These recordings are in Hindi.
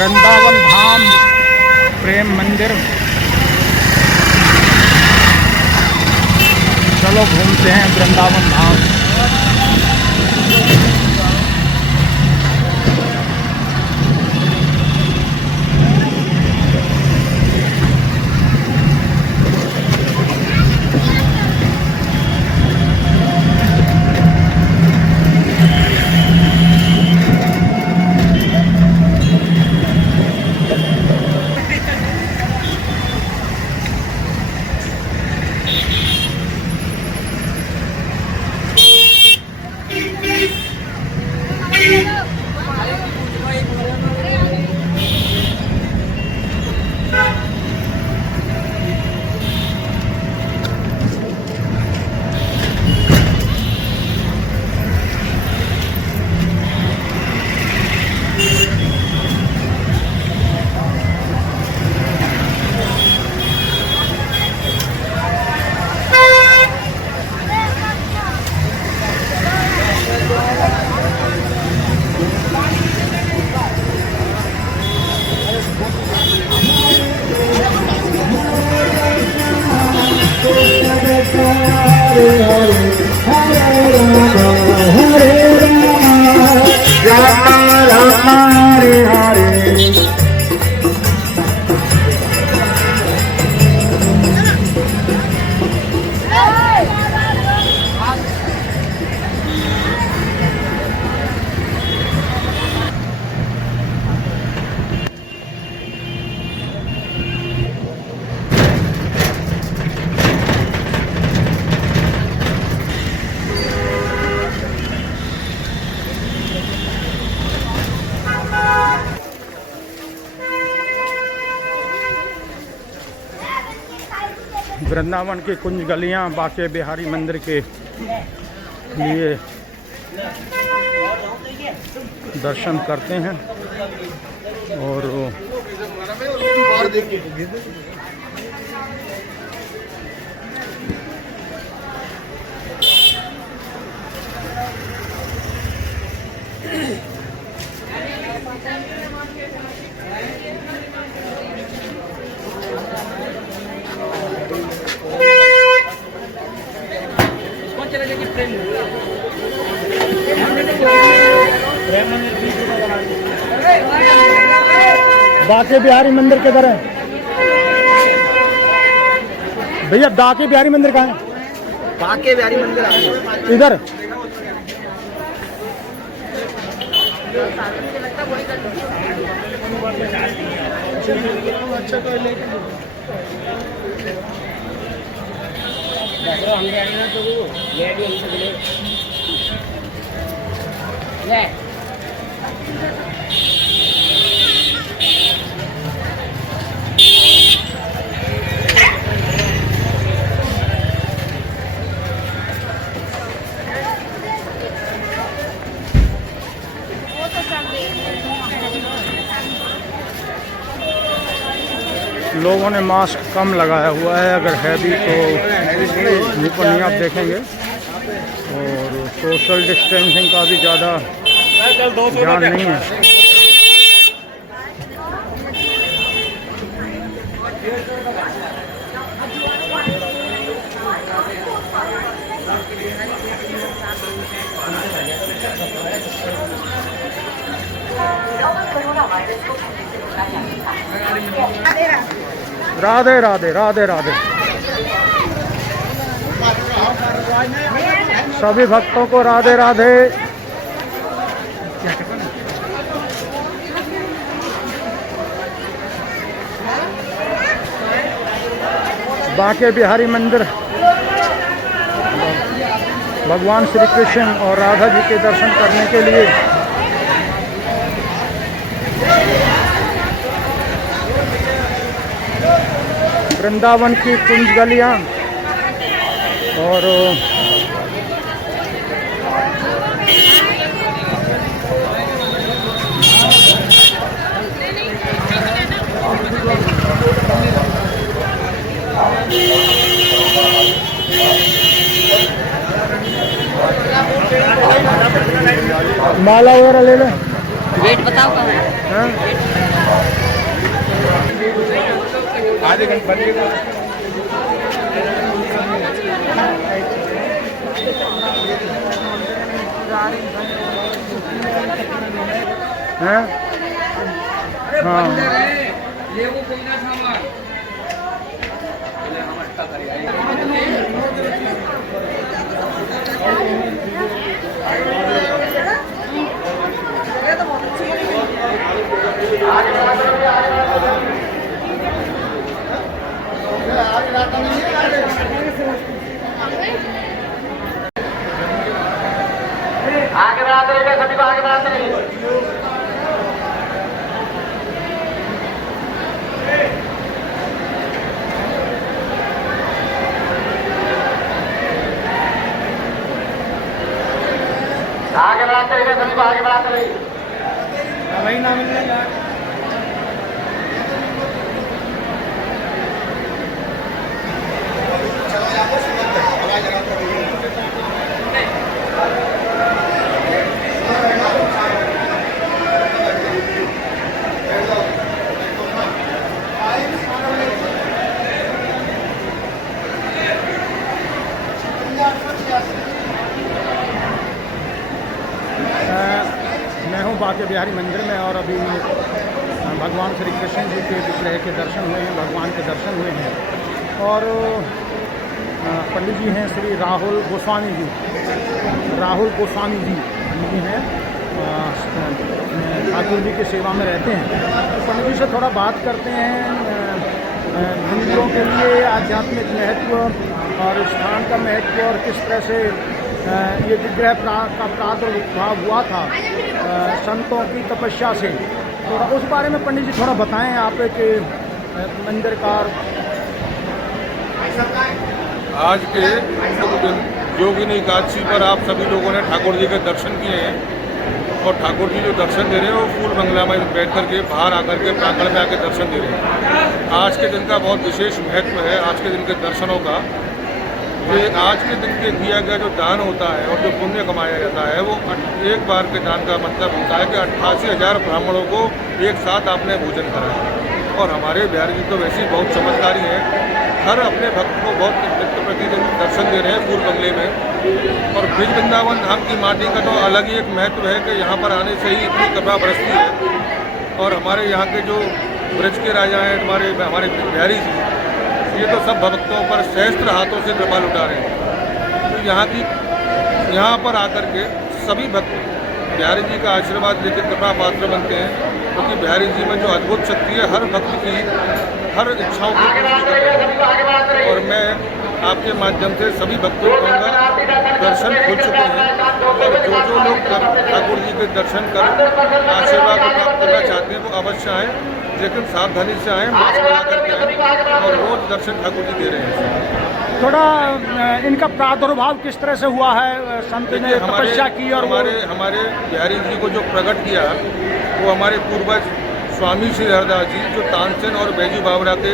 वृंदावन धाम प्रेम मंदिर। चलो घूमते हैं वृंदावन धाम। वृंदावन की कुंज गलियां बाके बिहारी मंदिर के लिए दर्शन करते हैं और बाके बिहारी मंदिर किधर है भैया? बाके बिहारी मंदिर कहाँ है? बाके बिहारी मंदिर इधर। लोगों ने मास्क कम लगाया हुआ है, अगर है भी तो मुँह पर नहीं आप देखेंगे, और सोशल डिस्टेंसिंग का भी ज़्यादा ध्यान नहीं है। राधे राधे राधे राधे। सभी भक्तों को राधे राधे। बाके बिहारी मंदिर भगवान श्री कृष्ण और राधा जी के दर्शन करने के लिए वृंदावन की कुंज गलियां और माला वगैरह ले लें। वेट बताओ कहाँ है? आधे घंटे बन गए हैं? हाँ आगे बढ़ाते रहिए, सभी को आगे बढ़ाते रहिए। आगे बढ़ाते रहिए, सभी को आगे बढ़ाते रहिए। वही ना मिलेगा। मैं हूँ बाके बिहारी मंदिर में और अभी भगवान श्री कृष्ण जी के विग्रह के दर्शन हुए हैं, भगवान के दर्शन हुए हैं। और पंडित जी हैं श्री राहुल गोस्वामी जी, पंडित जी हैं, ठाकुर जी की सेवा में रहते हैं। तो पंडित जी से थोड़ा बात करते हैं हिंदुओं के लिए आध्यात्मिक महत्व और स्थान का महत्व और किस तरह से ये विग्रह का प्रादुर्भाव हुआ था संतों की तपस्या से। तो उस बारे में पंडित जी थोड़ा बताएं आप के मंदिर का। आज के योगिनी एकादशी पर आप सभी लोगों ने ठाकुर जी के दर्शन किए हैं और ठाकुर जी जो दर्शन दे रहे हैं वो फूल बंगला में बैठ करके बाहर आकर के प्रांगण में आकर दर्शन दे रहे हैं। आज के दिन का बहुत विशेष महत्व है। आज के दिन के दर्शनों का ये आज के दिन के किया गया जो दान होता है और जो पुण्य कमाया जाता है वो एक बार के दान का मतलब होता है कि 88,000 ब्राह्मणों को एक साथ आपने भोजन कराया। और हमारे बिहारी जी तो वैसे ही बहुत चमत्कारी हैं, हर अपने भक्त को बहुत प्रतिदिन दर्शन दे रहे हैं फूल बंगले में। और ब्रिज वृंदावन धाम की माटी का तो अलग ही एक महत्व है कि यहाँ पर आने से ही इतनी कृपा बरसती है। और हमारे यहाँ के जो ब्रज के राजा हैं हमारे बिहारी जी, ये तो सब भक्तों पर सहस्त्र हाथों से कृपा लुटा रहे हैं। तो यहाँ पर आकर के सभी भक्त बिहारी जी का आशीर्वाद लेकर कृपा पात्र बनते हैं, क्योंकि बिहारी जी में जो अद्भुत शक्ति है हर भक्त की हर इच्छाओं की पूर्ति करते हैं। और मैं आपके माध्यम से सभी भक्तों को कहूँगा दर्शन खुल चुके हैं और जो लोग ठाकुर जी के दर्शन कर आशीर्वाद प्राप्त करना चाहते हैं वो अवश्य आएँ, लेकिन सावधानी से आएँ, मास्क लगा करके आएँ और रोज दर्शन ठाकुर जी दे रहे हैं। थोड़ा इनका प्रादुर्भाव किस तरह से हुआ है? संत ने तपस्या की और हमारे बिहारी जी को जो प्रकट किया वो हमारे पूर्वज स्वामी श्री हरदास जी जो तानसेन और बैजू बावरा के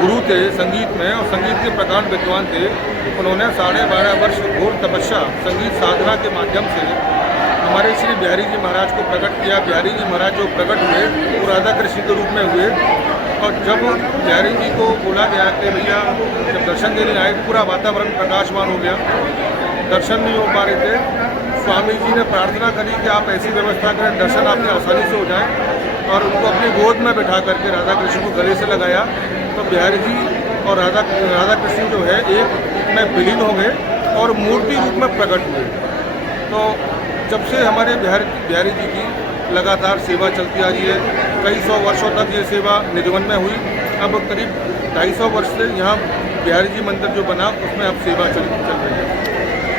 गुरु थे संगीत में और संगीत के प्रकांड विद्वान थे। उन्होंने 12.5 वर्ष घोर तपस्या संगीत साधना के माध्यम से हमारे श्री बिहारी जी महाराज को प्रकट किया। बिहारी जी महाराज जो प्रकट हुए वो राधा कृष्ण के रूप में हुए। और जब बिहारी जी को बोला गया कि भैया जब दर्शन देने आए पूरा वातावरण प्रकाशमान हो गया, दर्शन नहीं हो पा रहे थे। स्वामी जी ने प्रार्थना करी कि आप ऐसी व्यवस्था करें दर्शन आपके आसानी से हो जाए और उनको अपनी गोद में बैठा करके राधा कृष्ण को गले से लगाया। तो बिहारी जी और राधा कृष्ण जो है एक में विलीन हो गए और मूर्ति रूप में प्रकट हुए। तो जब से हमारे बिहारी जी की लगातार सेवा चलती आ रही है, कई 100 वर्षों तक ये सेवा निधिवन में हुई। अब करीब 250 वर्ष से यहाँ बिहारी जी मंदिर जो बना उसमें अब सेवा चल रही है।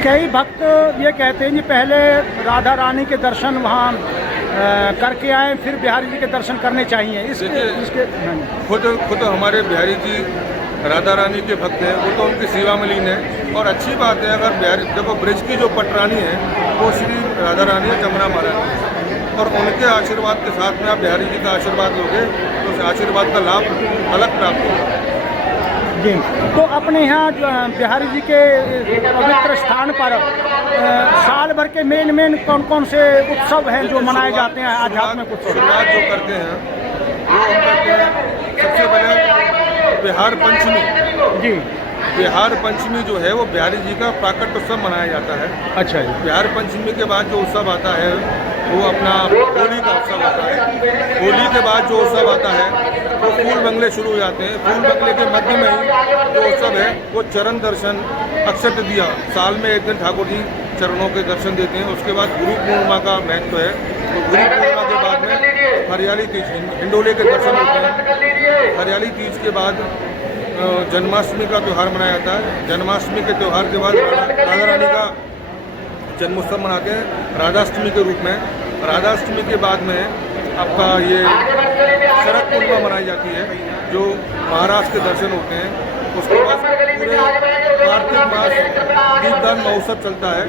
कई भक्त ये कहते हैं कि पहले राधा रानी के दर्शन वहाँ करके आए फिर बिहारी जी के दर्शन करने चाहिए। इसके खुद हमारे बिहारी जी राधा रानी के भक्त हैं, वो तो उनकी सेवा में लीन है। और अच्छी बात है अगर बिहारी देखो ब्रज की जो पटरानी है वो श्री राधा रानी है, जमुना महारानी, और उनके आशीर्वाद के साथ में आप बिहारी जी का आशीर्वाद लोगे तो उस आशीर्वाद का लाभ अलग प्राप्त होगा। जी, तो अपने यहाँ बिहारी जी के पवित्र स्थान पर साल भर के मेन कौन कौन से उत्सव हैं जो मनाए जाते हैं आध्यात्मिक उत्सव? शुरुआत जो करते हैं वो हम करते हैं सबसे पहले बिहार पंचमी। जी। बिहार पंचमी जो है वो बिहारी जी का प्राकट उत्सव मनाया जाता है। अच्छा जी। बिहार पंचमी के बाद जो उत्सव आता है वो अपना होली का उत्सव आता है। होली के बाद जो उत्सव आता है वो फूल बंगले शुरू हो जाते हैं। फूल बंगले के मध्य में ही जो उत्सव है वो चरण दर्शन, अक्षय तृतीया, साल में एक दिन ठाकुर जी चरणों के दर्शन देते हैं। उसके बाद गुरु पूर्णिमा का महत्व है, तो गुरु पूर्णिमा के बाद में हरियाली तीज, हिंडोले के दर्शन होते हैं। हरियाली तीज के बाद जन्माष्टमी का त्यौहार मनाया जाता है। जन्माष्टमी के त्यौहार के बाद राधा रानी का जन्मोत्सव मनाते हैं राधाष्टमी के रूप में। राधाष्टमी के बाद में आपका ये शरद पूर्णिमा मनाई जाती है, जो महाराज के दर्शन होते हैं। उसके बाद पूरे कार्तिक मास दीपदान महोत्सव चलता है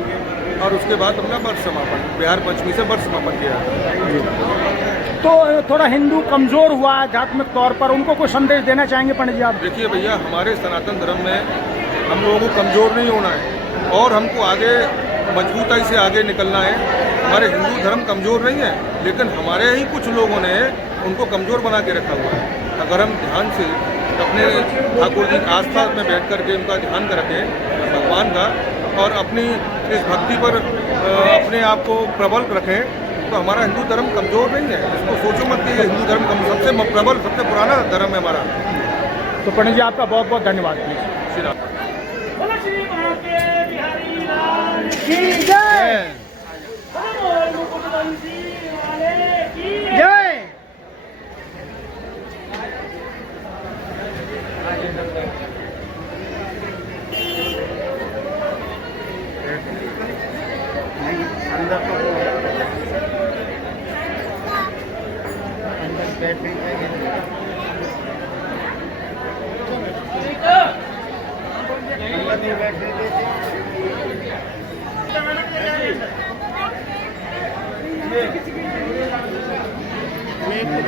और उसके बाद अपना वर्ष समापन, बिहार पंचमी से वर्ष समापन किया जाता है। तो थोड़ा हिंदू कमज़ोर हुआ आध्यात्मिक तौर पर, उनको कोई संदेश देना चाहेंगे पंडित जी आप? देखिए भैया, हमारे सनातन धर्म में हम लोगों को कमज़ोर नहीं होना है और हमको आगे मजबूताई से आगे निकलना है। हमारे हिंदू धर्म कमज़ोर नहीं है, लेकिन हमारे ही कुछ लोगों ने उनको कमज़ोर बना के रखा हुआ है। अगर हम ध्यान से अपने ठाकुर जी की आस्था में बैठ करके उनका ध्यान रखें भगवान का, और अपनी इस भक्ति पर अपने आप को प्रबल रखें, तो हमारा हिंदू धर्म कमज़ोर नहीं है। इसको सोचो मत कि हिंदू धर्म सबसे प्रबल, सबसे पुराना धर्म है हमारा। तो पंडित जी आपका बहुत बहुत धन्यवाद। श्री राम। जय जय।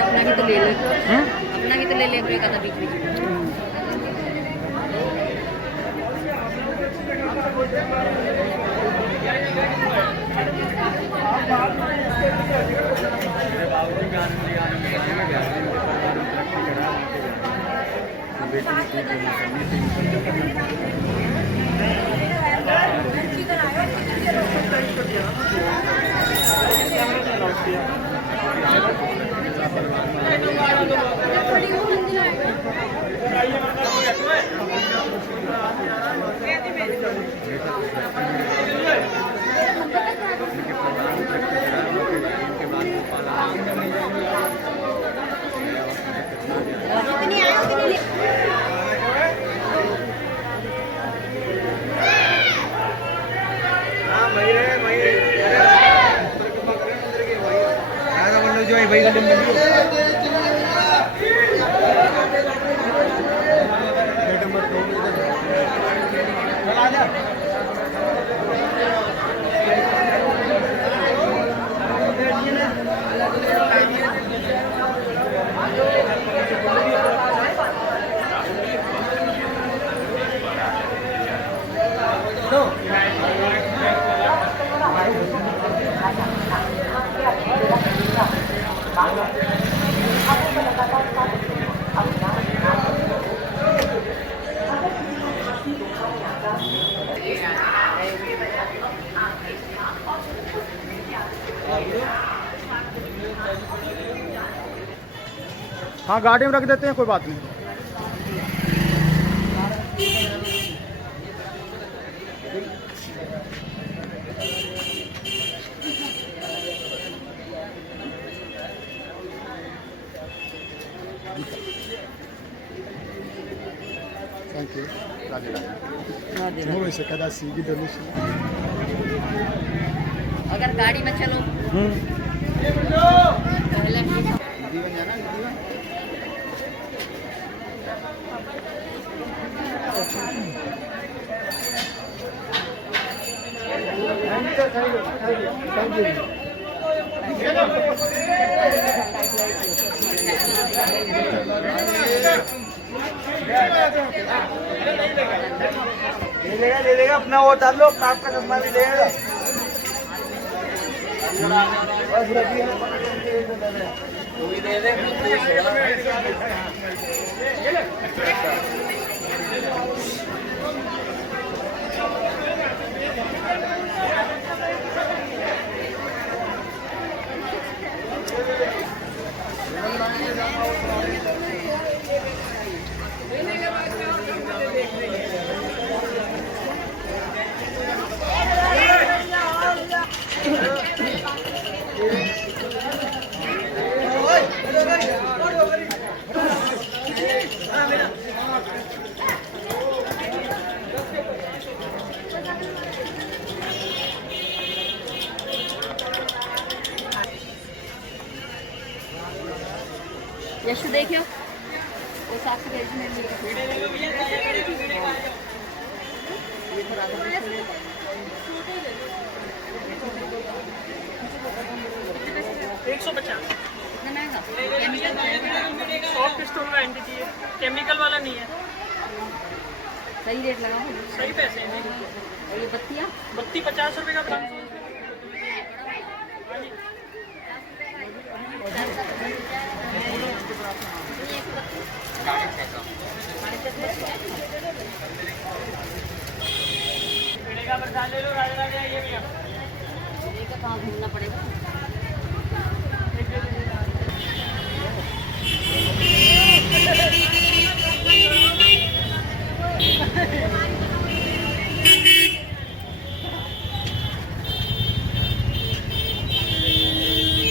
अपना भी तो ले ले, अपना भी तो ले ले एक आधा बीच बीच में। हाँ, गाड़ी में रख देते हैं, कोई बात नहीं। Thank you. वैसे कदा सीगी डोनेशन अगर गाड़ी में चलो ले लेगा अपना वो डाल लो, आपका चश्मा भी ले लेगा। यशु देखियो वो साथ भेजने कितना महंगा सॉफ्ट स्टोन का एंटिटी है, केमिकल वाला नहीं है। सही रेट लगाओ। सही पैसे हैं। और ये बत्तियाँ बत्ती 50 रुपए का 500। का प्रसाद ले लो, राजा राजा ये भी कहाँ घूमना पड़ेगा। है।